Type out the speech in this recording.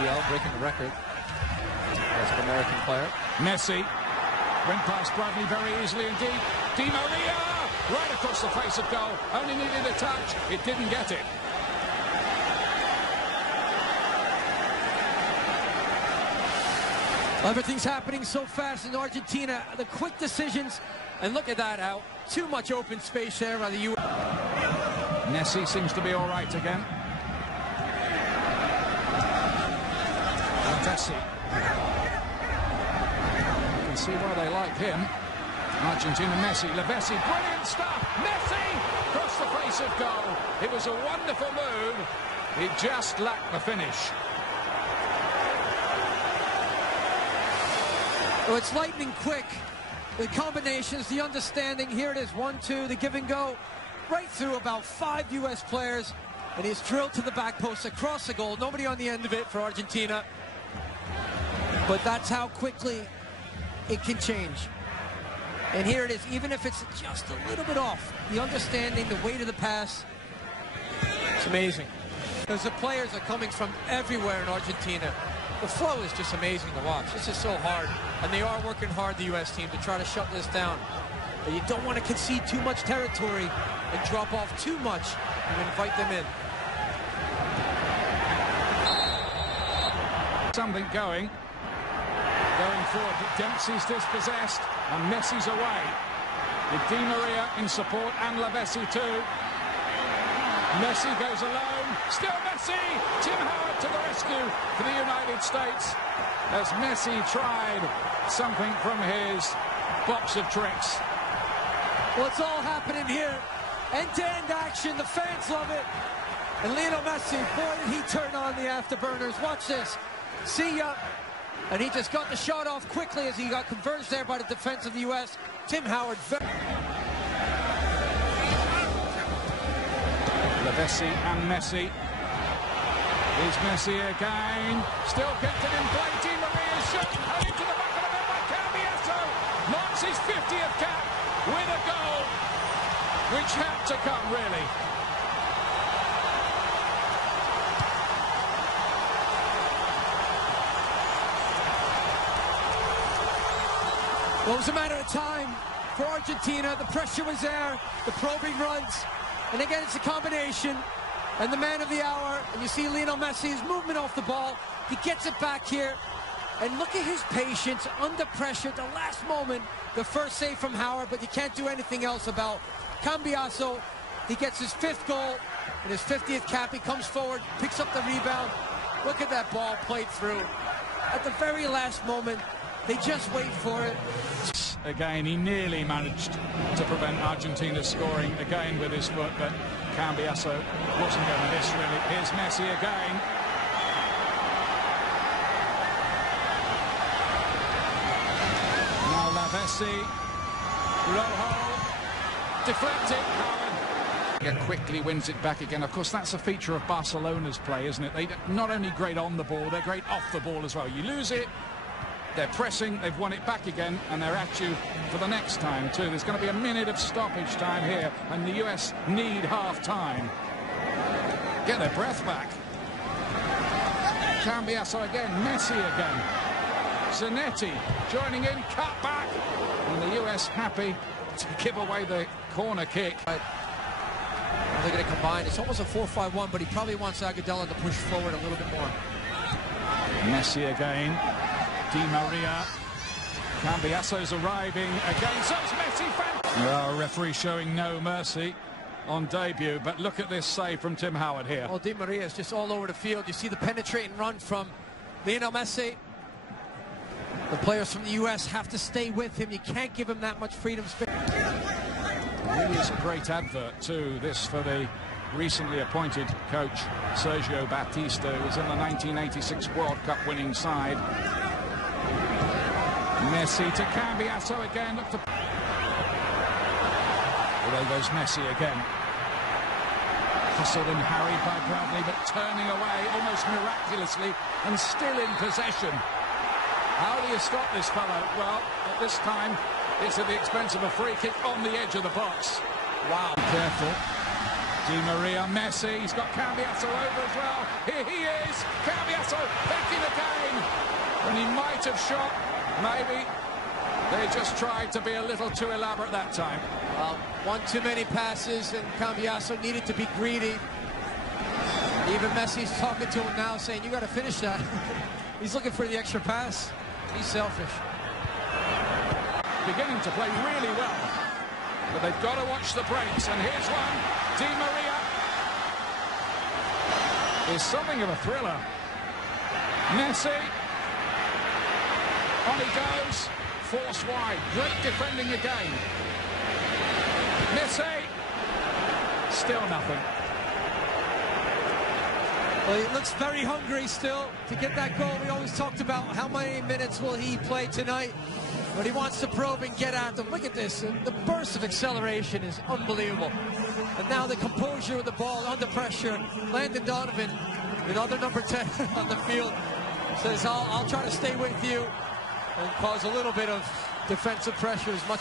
EPL, breaking the record as an American player. Messi went past Bradley very easily indeed. Di Maria right across the face of goal. Only needed a touch. It didn't get it. Everything's happening so fast in Argentina. The quick decisions, and look at that out. Too much open space there by the U.S. Messi seems to be all right again. Messi. You can see why they like him. Argentina, Messi, Messi, brilliant stuff. Messi across the face of goal. It was a wonderful move. It just lacked the finish. Oh, it's lightning quick. The combinations, the understanding. Here it is, 1-2, the give and go. Right through about 5 U.S. players. And he's drilled to the back post across the goal. Nobody on the end of it for Argentina. But that's how quickly it can change. And here it is, even if it's just a little bit off. The understanding, the weight of the pass. It's amazing. Because the players are coming from everywhere in Argentina. The flow is just amazing to watch. This is so hard. And they are working hard, the U.S. team, to try to shut this down. But you don't want to concede too much territory and drop off too much and invite them in. Something going forward, but Dempsey's dispossessed and Messi's away. With Di Maria in support and Messi too. Messi goes alone, still Messi! Tim Howard to the rescue for the United States as Messi tried something from his box of tricks. Well, it's all happening here. End-to-end action, the fans love it. And Lionel Messi, boy, did he turn on the afterburners. Watch this. See ya. And he just got the shot off quickly as he got converged there by the defense of the U.S. Tim Howard. Messi and Messi. Here's Messi again. Still kept it in play. Di Maria's shot. And into the back of the net by Cambiasso. Marks his 50th cap with a goal, which had to come, really. Well, it was a matter of time for Argentina. The pressure was there. The probing runs. And again, it's a combination. And the man of the hour. And you see Lionel Messi's movement off the ball. He gets it back here. And look at his patience under pressure at the last moment. The first save from Howard, but you can't do anything else about Cambiasso. He gets his 5th goal and his 50th cap. He comes forward, picks up the rebound. Look at that ball played through. At the very last moment, they just wait for it. Again, he nearly managed to prevent Argentina scoring again with his foot, but Cambiasso wasn't going to miss, really. Here's Messi again. Now Messi. Rojo. Deflected. Howard quickly wins it back again. Of course, that's a feature of Barcelona's play, isn't it? They're not only great on the ball, they're great off the ball as well. You lose it, they're pressing, they've won it back again, and they're at you for the next time too. There's going to be a minute of stoppage time here, and the US need half-time. Get their breath back. Cambiasso again, Messi again. Zanetti joining in, cut back, and the US happy to give away the corner kick. They're going to combine. It's almost a 4-5-1, but he probably wants Agudelo to push forward a little bit more. Messi again. Di Maria. Cambiasso's arriving again. So it's Messi. Well, referee showing no mercy on debut, but look at this save from Tim Howard here. Well, Di Maria is just all over the field. You see the penetrating run from Lionel Messi. The players from the U.S. have to stay with him. You can't give him that much freedom space. Really is a great advert too, this, for the recently appointed coach Sergio Batista, who was in the 1986 World Cup winning side. Messi to Cambiasso again. Look to... There goes Messi again. Hustled and harried by Bradley, but turning away almost miraculously and still in possession. How do you stop this fellow? Well, at this time, it's at the expense of a free kick on the edge of the box. Wow. Careful. Di Maria, Messi, he's got Cambiasso over as well. Here he is. Cambiasso, again. And he might have shot, maybe. They just tried to be a little too elaborate that time. Well, one too many passes, and Cambiaso needed to be greedy. Even Messi's talking to him now, saying, you got to finish that. He's looking for the extra pass. He's selfish. Beginning to play really well. But they've got to watch the breaks. And here's one. Di Maria is something of a thriller. Messi. On he goes. Force wide. Great defending again. Messi. Still nothing. Well, he looks very hungry still to get that goal. We always talked about how many minutes will he play tonight. But he wants to probe and get at them. Look at this. The burst of acceleration is unbelievable. And now the composure of the ball under pressure. Landon Donovan, another number 10 on the field, says, I'll try to stay with you and cause a little bit of defensive pressure as much